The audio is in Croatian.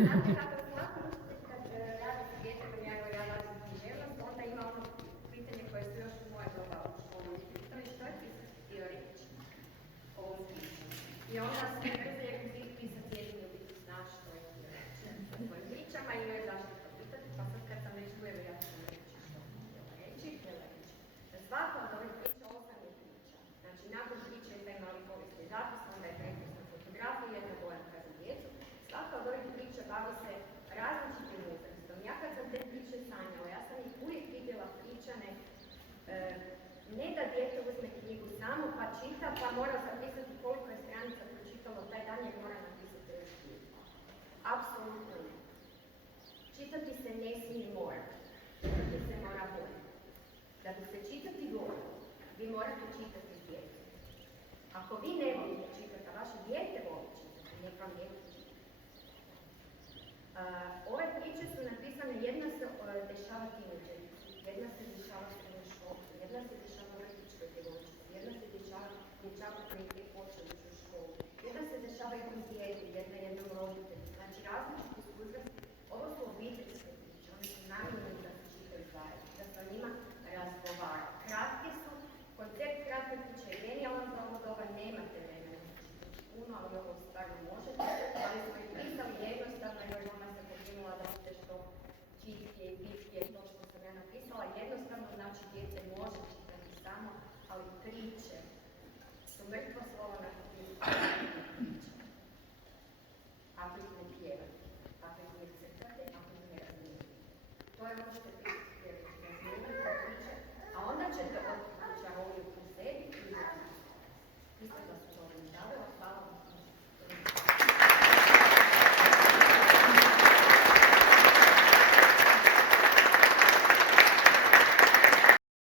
Znate kako se lako učitelj kad radi s djetetom, ja radim književnost, onda ima ono pitanje koje su još u moje doba u školu. Pitali što je pisac htio reći ovom smislu. I onda se brzo je pisac jedini u biti zna što je htio reći sa svojim pričama i joj zašto to pitati, pa sad kad sam već tu, evo ja ću reći što htio reći. Svaka od ovih priča osam je priča. Znači, nakon priče je taj mali povijesni zapis, onda je prekrasna fotografija, jedna bojanka za djecu. Svaka od ovih priča bavi se različitim uzrastom. Ja kad sam te priče sanjala, ja sam ih uvijek vidjela pričane, ne da dijete uzme knjigu samo pa čita, pa mora zapisati koliko je stranica pročitalo taj dan jer mora napisati još knjigu. Apsolutno ne. Čitati se ne smije mora. Čitati se mora voljeti. Da bi se čitati voli, vi morate čitati s djecom. Ako vi ne volite čitati, a vaše dijete voli čitati, nek vam dijete čitati. Ove priče su napisane, jedna se dešava tineđerici, jedna se dešava srednjoškolci, jedna se dešava vrtićkoj djevojčici, jedna se dešava dječaku koji je počeo u školu, jedna se dešava jednom djedu, jedna jednom roditelju. Znači različiti